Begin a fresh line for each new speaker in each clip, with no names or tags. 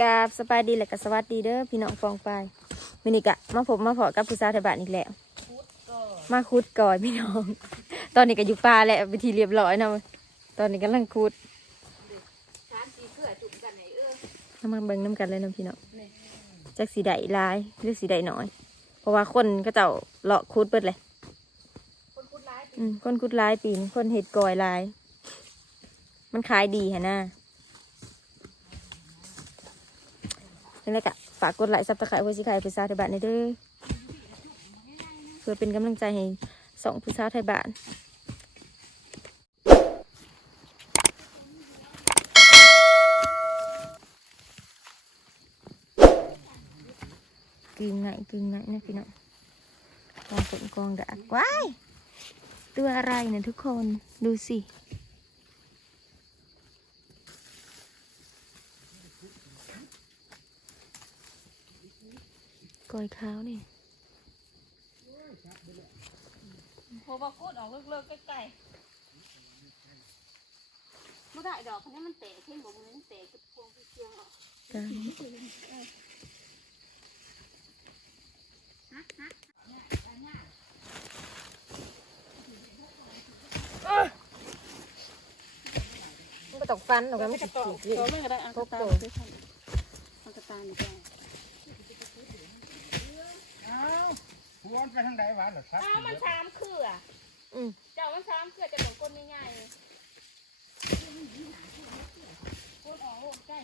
กาบสบายดีและก็สวัสดีเด้อพี่น้องฟองไปมินิกะมาผมมาพอกับผู้สาวไทยบ้านอีกแล้วมาคุดก่อนพี่น้อง ตอนนี้ก็อยู่ป่าแหล้วไปทีเรียบร้อยนะตอนนี้กำลังคุดเอามาเบิ่งน้ำกันเลยนะพี่น้องจากสีใดลายหรือสีใดหน่อย เพราะว่าคนก็เจ้าเลาะคุดเบิดเลยคนคุดลายปีนคนเห็ดกอยลาย มันขายดีฮะน่า นี่แหละกะฝากกดไลค์ซับสไครต์ไว้สิใครไปซาไทยบ้านในเด้อเพื่อเป็นกำลังใจให้สองผู้สาไทยบ้านกึ่งไงกึ่งไงนะพี่น้องกองฝนกองดากว้ายตัวอะไรเนี่ยทุกคนดูสิ กอยขาวนี่
โหบกูดออกเลิกๆใกล้ๆไม่ได้ดอกคนนี้มันเตะเพ่งบอกมันเตะกระพวงเพียงออก
ตามมันก็ตกฟันหรอกมันไม่ติด
ต
ขีด
โตไม่ก็ได้อันกระตาด้วยกันอันกระตานี่แก
อ้าวพวน ไปทางใดวะเหรอครับ
อ้าวมันสามเครือ
อืม
เจ้ามันสามเครือจะเป็นก้นง่ายๆก้นออกโลกใกล้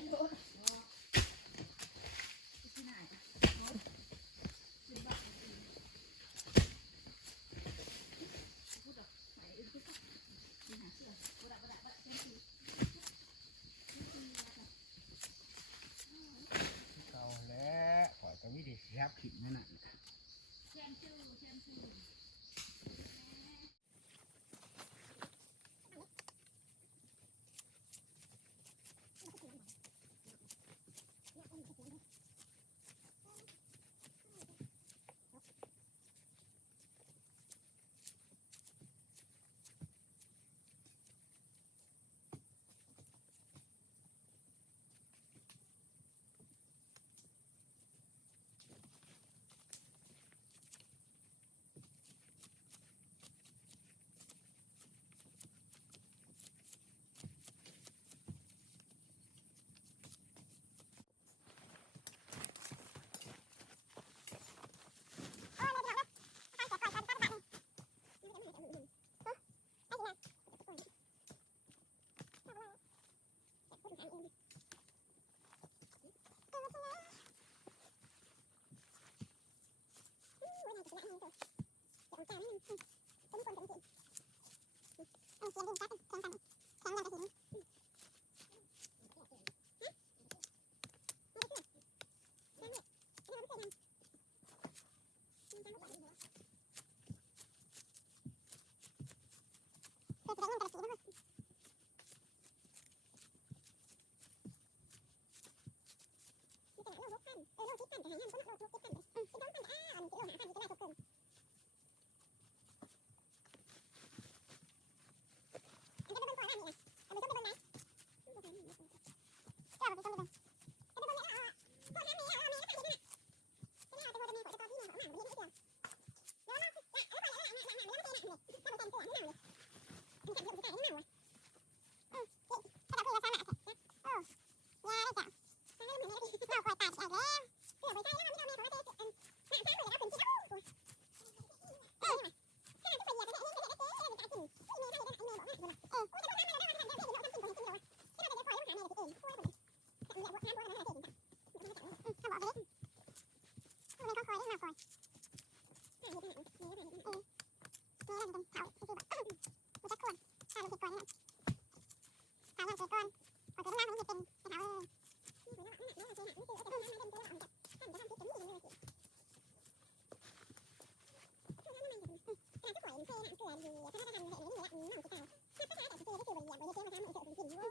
hạng thường thì
các bác làm hệ máy người đạn nó một cái tàu các bác đã chỉ chơi với chủ bình điểm bởi
vì chơi một cái một chỗ cũng chỉnh vô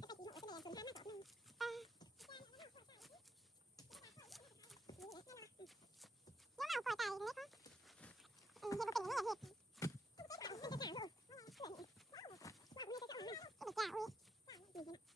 các bác chỉ hộ cái này chúng ta nó cọt này nếu mà cọt này thì nó có ừ, một cái nữa thì không biết là nó sẽ trả rồi nó là chuyển nó là nó là nó sẽ trả nó là nó sẽ trả rồi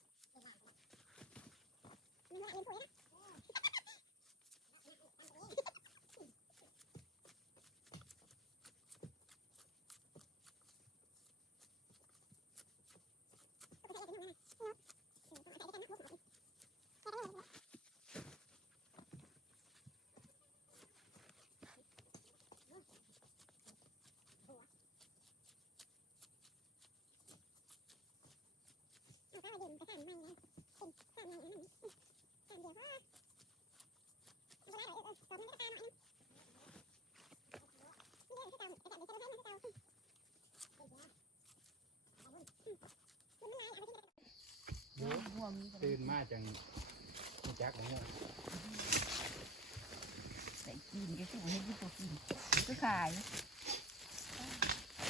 หัวมีกัน
ตื่นมาจังแจักของเนี่ย
ใส่กินก็คือให้กินตัวกินก็ขาย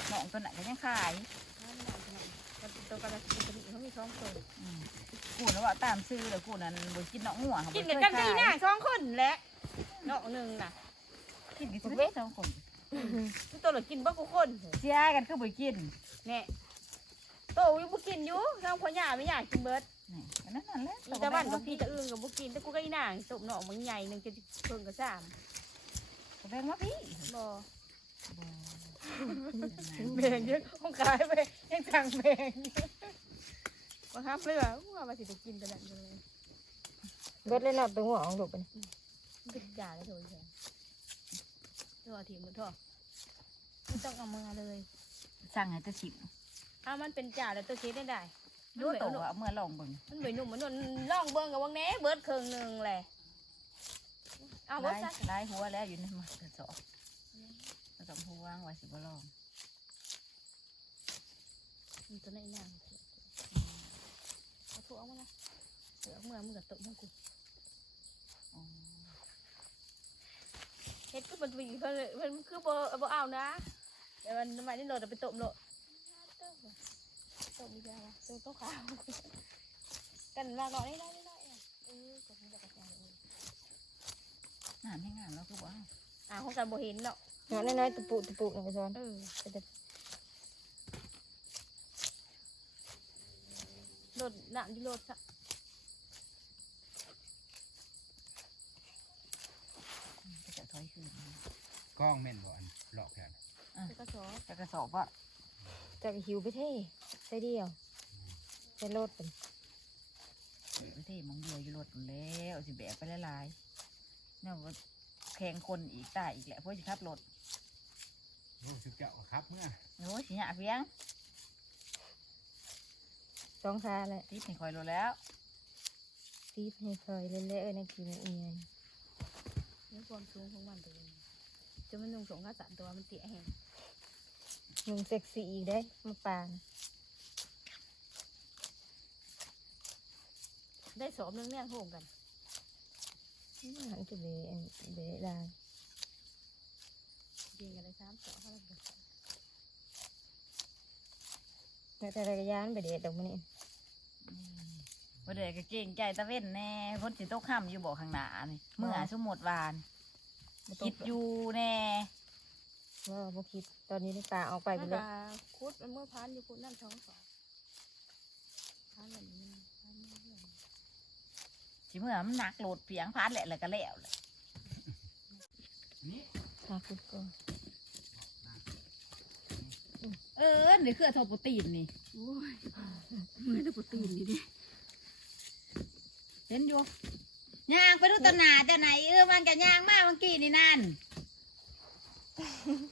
หนองตัวไหนก็ยังขาย
ตัวกระดาษมันเขามีท้องตัว
อืมกูนะว่าตามซื้อเลยกูนั้นบ่กินน้องหัวเขา
กิ
บ่
น
เค
กัน
ย
กัน
ขา
ปี
ย
หน้าสองคนแหละเนาะหนึ่งน่ะ
กินกันสิเว้สองคน
ตัวละกินบ่กูคนเถอะ
เสียกันคือบ่กิน
แน่โตอยู่บ่กินอยู่ทางพ่อย่าไม่อยากกินเบิด
นี่ก็นั่นนั่นแหละ
อีตาบ้านกับพี่ตะอึ้งกับบ่กินแต่กูก็อีนางตบหน่อมันใหญ่หนึงจะเพิ่งกับสาม
ก็แบ่งมาพี่
บ่
บ่
แบ่งเยอะคงขายไปยังสั่งแบ่งบ่ครับเลยว่าว่าว่าสิจะกินแต่นั้นเลย
เบิดเลยเนาะตัวหัวของลูกเป็น
มันเป็นจ่าแล้วโถยแท้ตัวทีมมันท่อไม่ต้องเอามาเลย
สั่งให้แตะสิบ
ถ้ามันเป็นจ่าแล้วตัวเช็ดได้ได้
ดูโตวเอามื่อลองเบิ่ง
มันเหมือนหนุ่มเหมือนนล่องเบิ่งกับวังแหน่เบิดครึ่งหนึงแหละเอา
ห
เบิด
ลาย
ซะ
หลายหัวแล้วอยู่ในมือกระสอบ กระสอบหัวไว้สิบ่ลอง
มีตัวไหนนางเอาถั่วเอามาละเสือเอามื่อมึงกับตบมึงกู
อ๋อ
เฮ็ดก็มันวีเพิ่นเพิ่นคือบ่บ่เอานะเดี๋ยวมันน้ำมันนี่โหลดเอาไปตบโหลดตบดีจ้าวะตบต้องขาวกันลาหน่อยได้ได้ได้เออกดมันจะกระจายเลย
งานให้งานแล้วคือบ่เอา
อ่าของกันบ่เห็นเนาะ
เนาะน้อยๆตะปุตะปุหนึ่งกระซ้อน
เออ
ก็จะ
โหลดน้ำที่โหลดซะ
ก็จะถอยคืน
กล้องแม่นบ่อันหลอกแทน
แล้วก็ซอส
แต่กระสอบว่า
จะหิวไปเท่ใส่เดียวใส่รถเป็น
ประเทศมองเดียวอยู่รถหมดแล้วสิแบกไปหลายๆเนี่ยว่าแข่งคนอีกตายอีกแหละเพราะสิขับรถ
รู้สึกเจ้าครับเมื่อ
โอ้ยสิหยาเพียง
สองขาแหละ
ติดให้คอยรถแล้ว
ตีบให้คอยเล่นๆเอ้ยนะกินเอียน
นี่ความสูงของมันตัวเองจะมันนุ่งสงข้าสารตัวมันเตี้ยแห้ง
มึงเซ็กซี่อีกได้มาปาน
ได้สอบนึงเนี่ยโหงกัน
หันจะเบอันเบได้
ยิงกันได้สามสอบเท่าไหร่กัน
แต่แต่ระยะมันไปเด็ดดอกมันนี่
บ่ได้ก็เก่งใจตะเว้นแน่พ้นสิตกค่ำอยู่บ่ข้างหน้านี่เมื่อสมมุดวาน
บ่ต้อ
คิ
ง
ดอยู่แน่
ว่าบ่คิดตอนนี้ในป่าออกไป
ไป
ไป
เล
เลยย
คุดมันเมื่อพันอยู่คุดนั่นท้องสองพันแบบนี้พันเรื่อย
สิเมื่อมันหนักโหลดเพียงพันแหละแล้วก็แล้วแหละ
นี่
ตาคุดก็
เออนี่คือโทโปรตีนนี่
โอ้ยเมื่อจะปวดตีนนี่ดิ
เห็นอยู่ย่างไปดูตวหนาแต่ไหนเออมันจะย่างมากเมื่อกี้นี่นั่น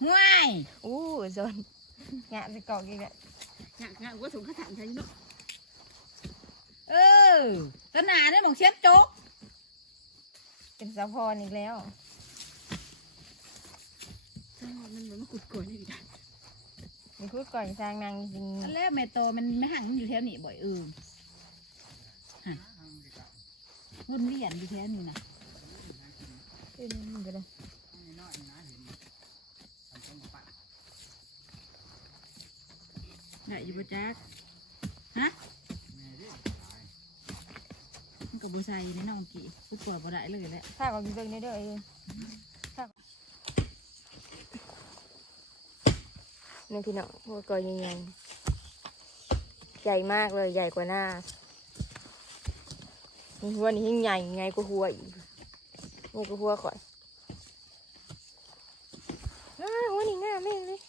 ห่วย
อู้ซนงะไปเกาะกี่แหละ
งานงานว่าสงข้าสารใช่เนาะ
เออตวหนาเนี่ยมองเชฟโจ๊ก
เป็นสะพรอีกแล้ว
มันเหมือนมาขุดก่อนนี่ดิ
มันพูดก่อนสร้างนางจริง
อันแรกแม่โตมันไม่หังมันอยู่แถวนี้บ่อยเออฮะหุ่นเรียนอยู่แถวนี้นะ
เอ็นมัก็ได้
ได้อยู่บแจ๊กฮะมันกับบุษยในน้องกี่กูเปิดบ่ได้เลยแหละ
ถ้าก็มีเบิ่งได้เด้อเอง
นี่พี่น้องหัวกอยใหญ่ๆใหญ่มากเลยใหญ่กว่าหน้านี่หัวนี่ยิ่งใหญ่ไงกว่าหัวอีกนี่ก็หัวข่อยอ้าหัวนี่ง่ามแม่งเลย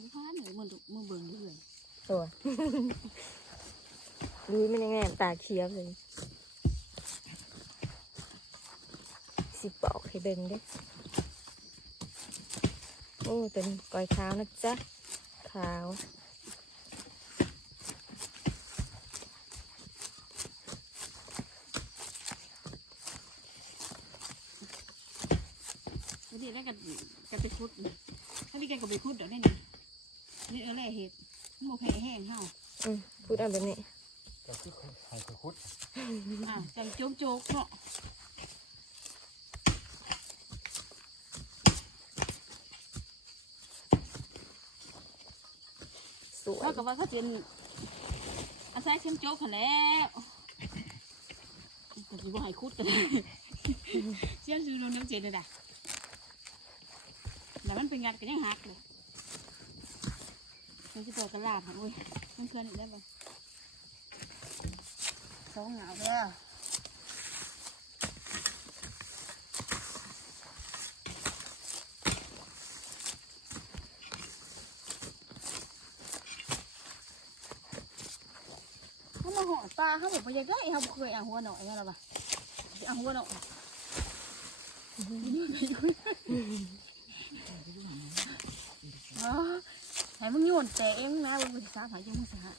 นี่พาหนูมือมือเบิ่งเลย
ตัวดูมันยังไงตาเขียวเลย สิบอกให้เบิ่งเด้ อโอ้ตัวนี้ก้อยขาวนะจ๊ะ ขาว
วันนี้ได้กันกันไปคุดถ้าพี่แกก็ไปคุดเดี๋ยวได้นี่นี่เออแร่เห็ดหมูแผ่แห้งเฮา
อืมพูดเอาแบบนี้
ก็คือไข่คุด
อ้าวจังโจ๊กโจ๊กเนาะ
วย
เท่ากับว่าเขาเจนอาศัยเช่นโจ๊กกันแล้วก็คือว่าให้คุดกันเชี่ยนซูโดนน้ำเจนเลยด่ะแล้วมันเป็นงานกันยังหักเลยมันจะเปิดกระลาบค่ะอุ้ยเพื่อนๆอีกได้ปะสองเหงาเด้อ เขามาห่อตาเขาบอกว่าอยากได้เขาบอกเคยเอาหัวหน่อยแล้วหรอปะเอาหัวหน่อยอ๋อให้มึงโยนแต่เองนะมึงไปสาหายยังมึงสาหาย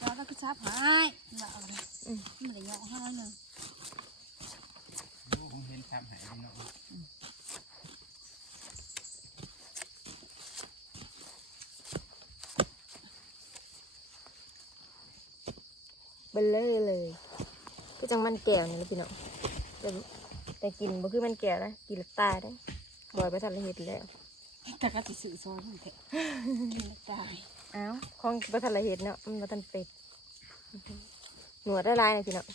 จ้าแล้วก็สาหายนี่ละเอาเลยมันเลยเหยาะห้เลย
ของเห็นซ้ำหายเนาะ
ลเลอร์เลย ก็จังมันแก้วนี่แหละพี่น้องแต่แต่กินบ่คือมันแก้วนะกินแล้วตายได้บ่อยไปทันละเห็ดแล้ว
แต่ก็ติสื่อซอยมึงแค่กินแล้วตาย
อ้าวของบ่ทันละเห็ดเนาะมันบ่ทันเป็ดหนวดละลายนะพี่น้อง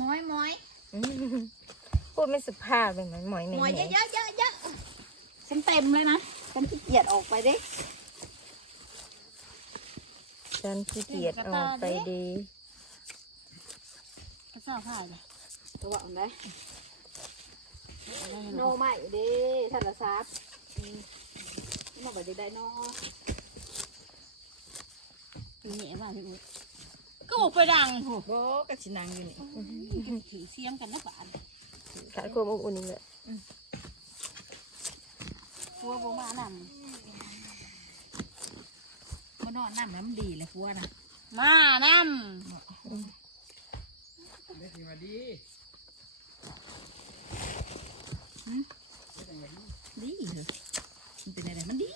ม้อยม้อย
อืมพูดไม่สุภาพเลยมันหมอยแม่
ม้อยเยอะเยอะเยอะเยอะฉันเต็มเลยนะฉันขี้เกียจออกไปเด้
ฉันขี้เกียจออกไปดี
ก็ เศร้าพ่ายเลยตัวบอกได้โนใหม่เด้ท่านละซับมาบอกได้นอมีเหนียวมาพี่อุ้ยก็บอกไปดังโห
บ่กะสินางอยู่นี่
ถือเสียมกันนะบ้าน
ขาดความอบอุ่นนี่แหละ
กลัวบ่มาน
บ่นอนน้ำน้ำดีเลยฟัวนะำ
มาน
ได้สิมาดี
ดีเหรอมันเป็นอะไรมันดี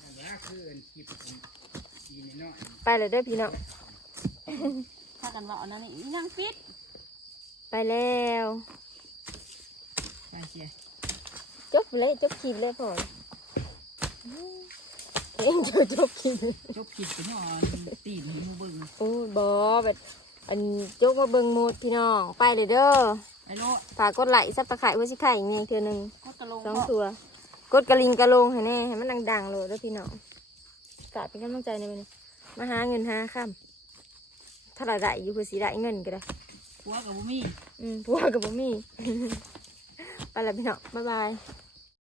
นั่นละคือคลิปของอีนน้อย
ไปเลยเด้อพี่น้อง
ถ้ากันว่าอันนั้นนี่ยังฟิต
ไปแล้ว
ไปเชีย
จบเลยจบคลิปเลยพ่อเองจะจบคลิป
จบคิดกันนอนตีนให้มูบิ่ง
โอ้ยบอแบบ อันจกมาเบิ่งหมูดพี่น้อง ไปเลยเด้อ
ไอ้โล
ฝากกดไลค์ซับตะไคร้ไว้สิไข่เนี่ยเทือหนึ่ง
ก็ตะลง
สองตัว กดกระลิงกระลงให้แน่ให้มันดังๆเลยเด้อพี่น้องกะเป็นกำลังใจในวันนี้มาหาเงินหาค่ำถ้าเราได้อยู่คือสีได้เงินก็ได้
ฟัวกับบุมี่
อืมพวกกับบ่มี ไปแล้วพี่น้องบ๊ายบาย